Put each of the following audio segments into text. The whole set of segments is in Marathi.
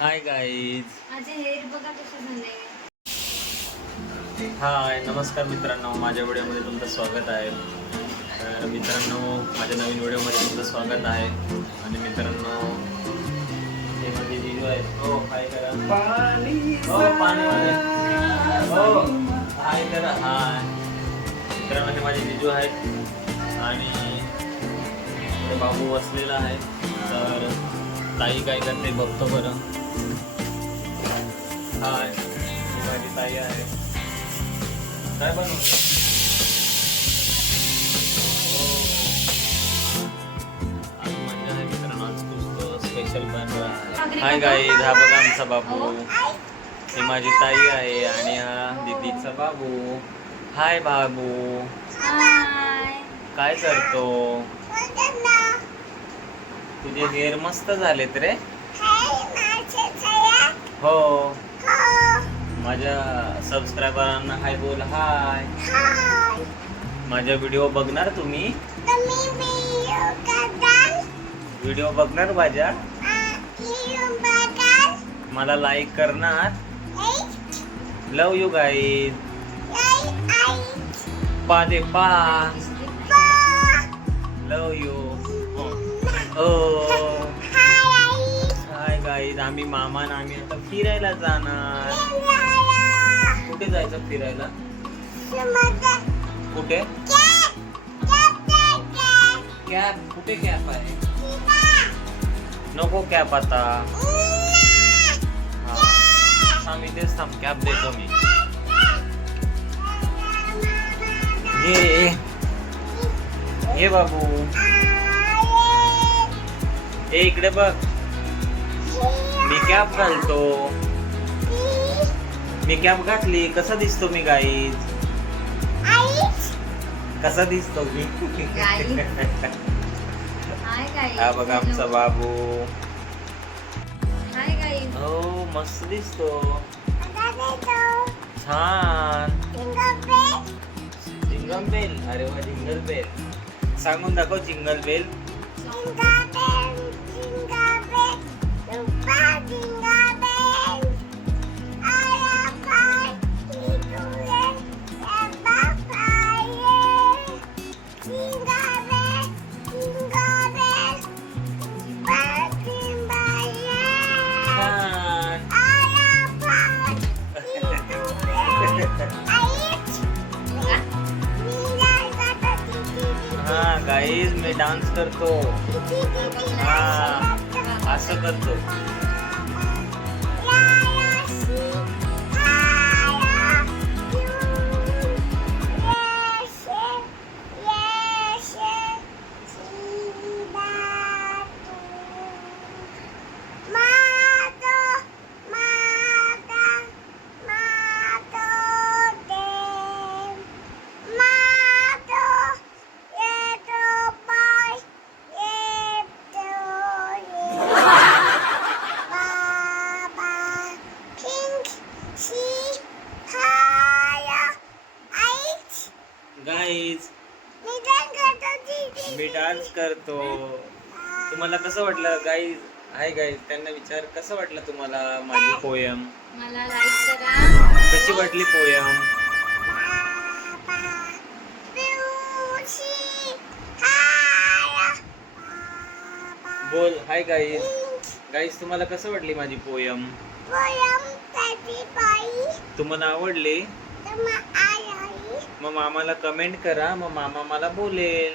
हाय गाईज माझे हेअर बघा कसे झाले. हाय नमस्कार मित्रांनो. माझ्या व्हिडिओमध्ये तुमचं स्वागत आहे. तर मित्रांनो माझ्या नवीन व्हिडिओमध्ये तुमचं स्वागत आहे. आणि मित्रांनो हे माझे जिजू आहेत. हो हाय करा. हो पाणी हो हाय करा. हाय मित्रांनो हे माझे जिजू आहेत. आणि बाबू बसलेला आहे. तर ताई काय करते बघतो बरं. हाय ही माझी ताई आहे काय बनवतो हाय गाई हा बघा आमचा बाबू. ही माझी ताई आहे आणि हा दीदीचा बाबू. हाय बाबू. काय करतो? तुझे हेअर मस्त झालेत रे. हो. माझ्या सबस्क्रायबरांना हाय बोल हाय माझ्या व्हिडिओ बघणार तुम्ही? व्हिडिओ बघणार माझ्या? मला लाईक करणार? लव यू गाईज पा. दे पा लव यू ओ गाईज आम्ही मामा आम्ही आता फिरायला जाणार. कुठे जायचं फिरायला? कुठे? कॅब कुठे कॅब आहे? नको कॅब आता. हा. थांब तेच थांब कॅब देतो मी. ये. ये बाबू. ए इकडे बघ. मी कॅब घालतो. मी कॅब घातली. कसा दिसतो मी गाईज कसा दिसतो मी? गाई हा बघा आमचा बाबू. गाई हो मस्त दिसतो. छान. Jingle bell. अरे वा जिंगल बेल. सांगून दाखव जिंगल बेल. डान्स करतो. हा असं करतो. तुम्हाला कसं वाटलं? गाईज हाय गाईज त्यांना विचार कसं वाटलं तुम्हाला माझी पोयम मला लाईक करा. कशी वाटली पोयम बोल हाय गाईज गाईज तुम्हाला कसं वाटली माझी पोयम तुम्हाला आवडली? मग मामाला कमेंट करा मग मामा मला बोलेल.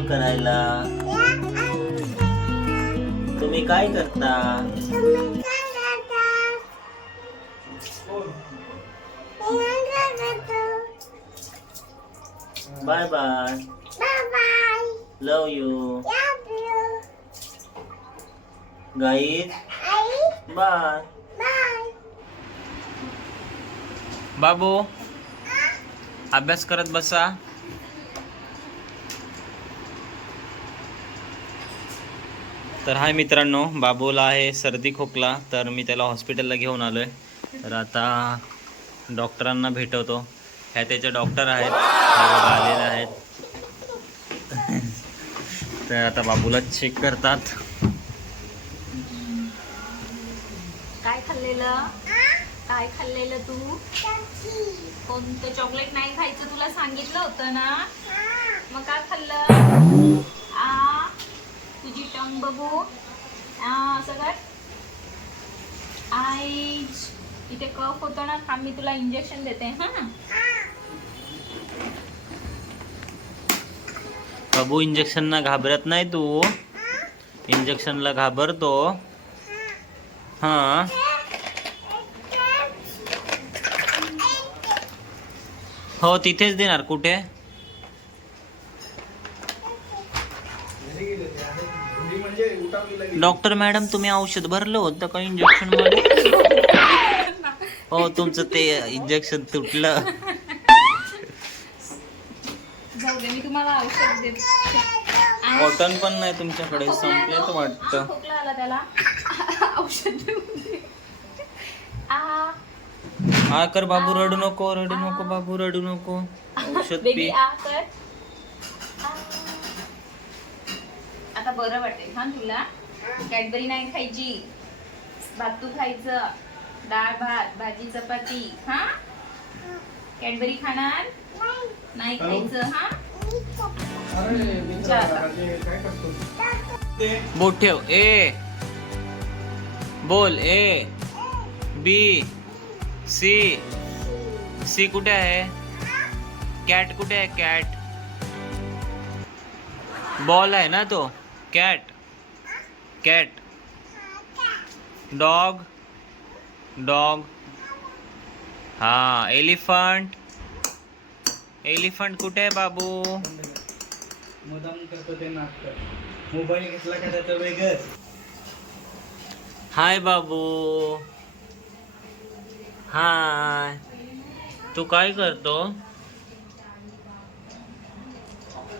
आंघोळ करायला. तुम्ही काय करता? Bye bye. Love you guys bye बाबू अभ्यास करत बसा. तर हाय मित्रांनो बाबूला आहे सर्दी खोकला तर मी त्याला हॉस्पिटलला घेऊन आलो आहे तर आता डॉक्टरांना भेटवतो. ह्या त्याचे डॉक्टर आहेत आलेले आहेत. तर आता बाबूला चेक करतात. काय खाल्लेलं? काय खाल्लेलं तू? कोणतं चॉकलेट नाही खायचं तुला सांगितलं होतं ना? मग काय खाल्लं? तुझी टंग बघू. असं कर. इथे कफ होतो ना थांब मी तुला इंजेक्शन देते. हा. बाबू इंजेक्शनला घाबरत नाही तू. इंजेक्शनला घाबरतो. हां. हो तिथेच देणार. कुठे? डॉक्टर मॅडम तुम्ही औषध भरलं होतं का इंजेक्शनमध्ये? हो तुमचं ते इंजेक्शन तुटलं. कॉटन पण नाही तुमच्याकडे संपलेत आ, वाटतं. आ. हा कर बाबू रडू नको रडू नको बाबू रडू नको. औषध पी. आता बरं वाटेल हा तुला. कॅडबरी नाही खायची. भातू खायचं. डाळ भात भाजी चपाती. हा? कॅडबरी खाणार? नाही खायचं हा? बोट ठेव. ए. बोल. ए. बी. सी. सी कुठे आहे? कॅट कुठे आहे? कॅट. बॉल आहे ना तो? कॅट. कॅट. डॉग. डॉग. हा एलिफंट. एलिफंट कुठे आहे बाबू? मुदाम करतो ते नाटक मोबाईल घेतला का त्याचं वेगळंच हाय बाबू. हाय. तू काय करतो?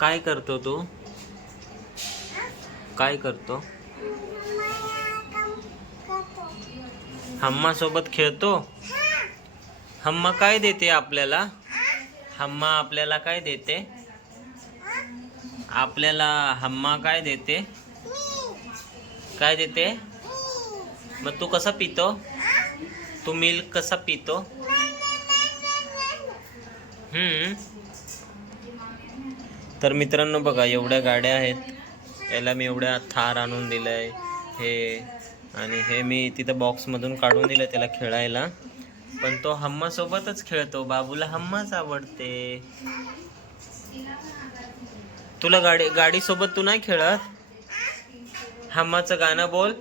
काय करतो तू? काय करतो? हम्मा सोबत खेळतो? हम्मा काय देते आपल्याला? हम्मा आपल्याला काय देते? आपल्याला हम्मा काय देते? काय देते? मग तू कसा पितो? तू मिल्क कसा पितो? हम्म. तर मित्रांनो बघा एवढ्या गाड्या आहेत. याला मी एवढ्या थार आणून दिलंय हे. आणि हे मी तिथं बॉक्समधून काढून दिलं त्याला खेळायला. पण तो हम्मासोबतच खेळतो. बाबूला हम्माच आवडते. तुला गाडी गाडीसोबत तू नाही खेळत? हम्माचं गाणं बोल.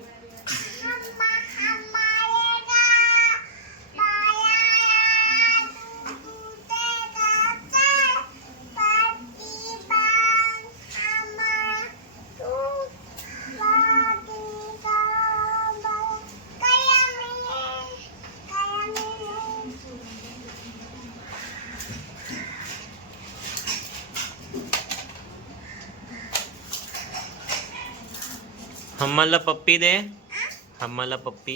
हम्माला पप्पी दे. हम्माला पप्पी.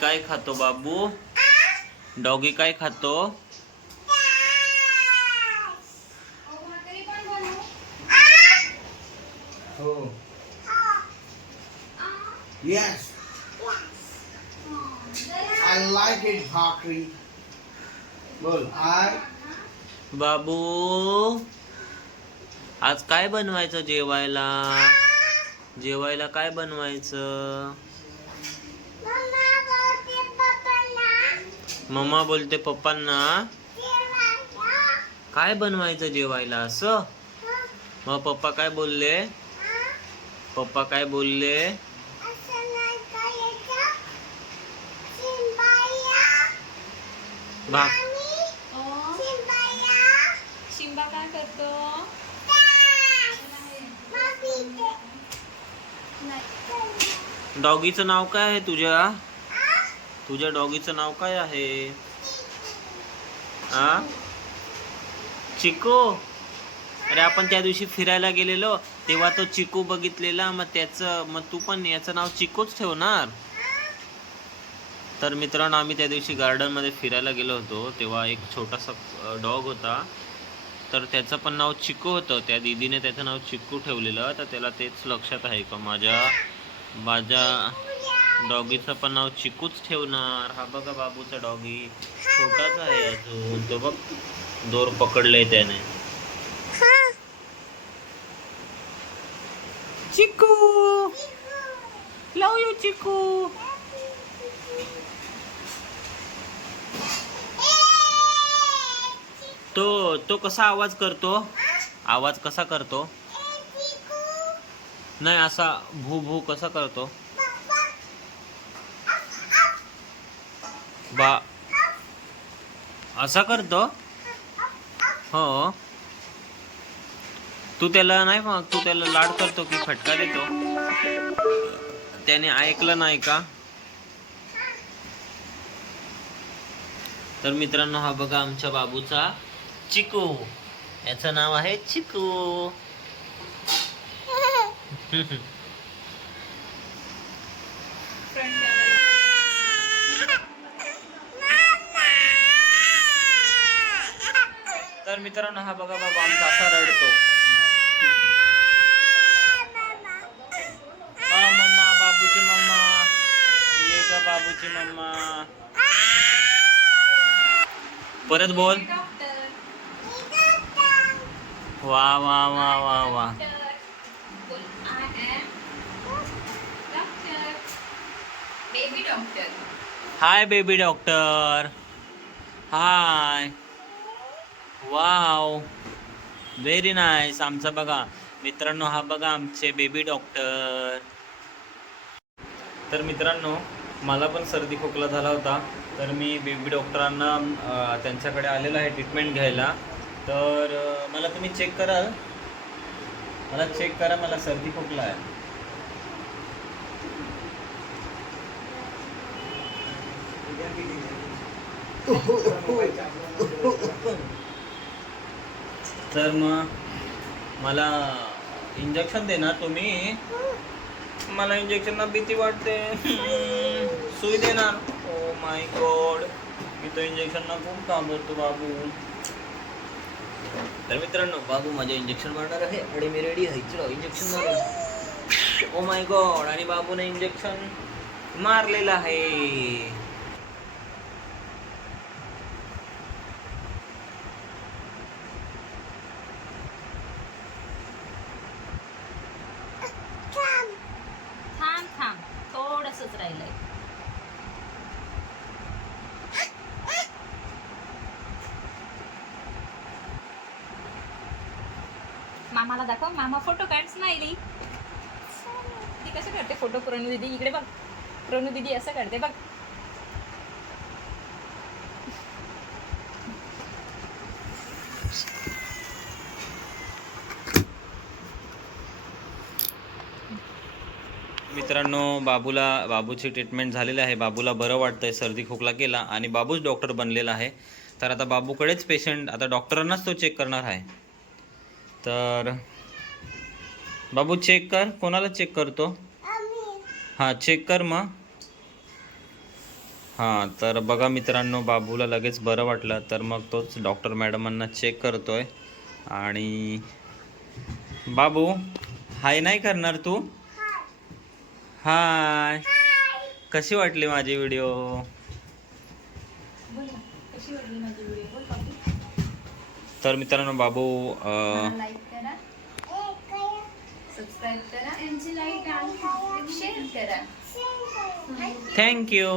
काय खातो बाबू? डॉगी काय खातो? हो. Yes. I like it, बोल I बाबू आज काय बनवायचं जेवायला? जेवायला काय बनवायचं? मम्मा बोलते पप्पांना काय बनवायचं जेवायला असं? मग पप्पा काय बोलले? पप्पा काय बोलले? भाकर डॉगीचं नाव काय आहे तुझ्या? तुझ्या डॉगीचं नाव काय आहे? आ? चिकू? अरे आपण त्या दिवशी फिरायला गेलेलो तेव्हा तो चिकू बघितलेला मग त्याचं मग तू पण याचं नाव चिकूच ठेवणार. तर मित्रांनो आम्ही त्या दिवशी गार्डनमध्ये फिरायला गेलो होतो तेव्हा एक छोटासा डॉग होता. तर त्याचं पण नाव चिकू होतं. त्या दीदीने त्याचं नाव चिकू ठेवलेलं तर त्याला तेच लक्षात आहे का माझ्या? माझ्या डॉगीचं पण नाव चिकूच ठेवणार. हा बघा बाबूचा डॉगी. छोटाच आहे अजून. तो बघ दोर पकडले त्याने. चिकू. लव यू चिकू. तो तो कसा आवाज करतो? आवाज कसा करतो? नाही असा भू भू कसा करतो? बा असा करतो? हो. तू त्याला नाही मग तू त्याला लाड करतो की फटका देतो? त्याने ऐकलं नाही का? तर मित्रांनो हा बघा आमच्या बाबूचा चिकू. याचं नाव आहे चिकू. तर मित्रांनो हा बघा बाबा आमचा असा रडतो. मम्मा बाबूची मम्मा ये ग बाबूची मम्मा परत बोल. वा वा वा वा वा बोल I am doctor baby doctor hi baby doctor hi wow very nice आमचा बघा. मित्रांनो हा बघा आमचे बेबी डॉक्टर तर मित्रांनो मला पण सर्दी खोकला झाला होता. तर मी बेबी डॉक्टरांना त्यांच्याकडे आलेलो आहे ट्रीटमेंट घ्यायला. तर मला तुम्ही चेक कराल. मला चेक करा मला सर्दी खोकला आहे. तर मग मला इंजेक्शन देणार तुम्ही? मला इंजेक्शनला भीती वाटते. सुई देणार. ओ माय गॉड मी तो इंजेक्शनला खूप घाबरतो बाबू. तर मित्रांनो बाबू माझे इंजेक्शन मारणार आहे आणि मी रेडी आहे. चलो इंजेक्शन मार. ओ माय गॉड आणि बाबूने इंजेक्शन मारलेलं आहे थांब थांब थोडंसंच राहिलंय मामाला दाखव. मामा फोटो काढ स्माइली ती कशी काढते फोटो? प्रणू दिदी इकडे बघ. प्रणू दिदी असं काढते बघ. मित्रांनो बाबूला बाबूची ट्रीटमेंट झालेली आहे. बाबूला बरं वाटतंय सर्दी खोकला केला आणि बाबूच डॉक्टर बनलेला आहे. तर आता बाबूकडेच पेशंट आता डॉक्टरांनाच तो चेक करणार आहे. तर बाबू चेक कर. कोणाला चेक करतो? हां चेक कर मग. हां तर बघा मित्रांनो बाबूला लगेच बरं वाटलं. तर मग तोच डॉक्टर मॅडमांना चेक करतोय. आणि बाबू हाय नाही करणार तू? हाय कशी वाटली माझी व्हिडिओ कशी वाटली माझी व्हिडिओ तर मित्रांनो बाबू अं, लाईक करा. सबस्क्राईब करा. यांची लाईक आणि शेअर करा. Thank you thank you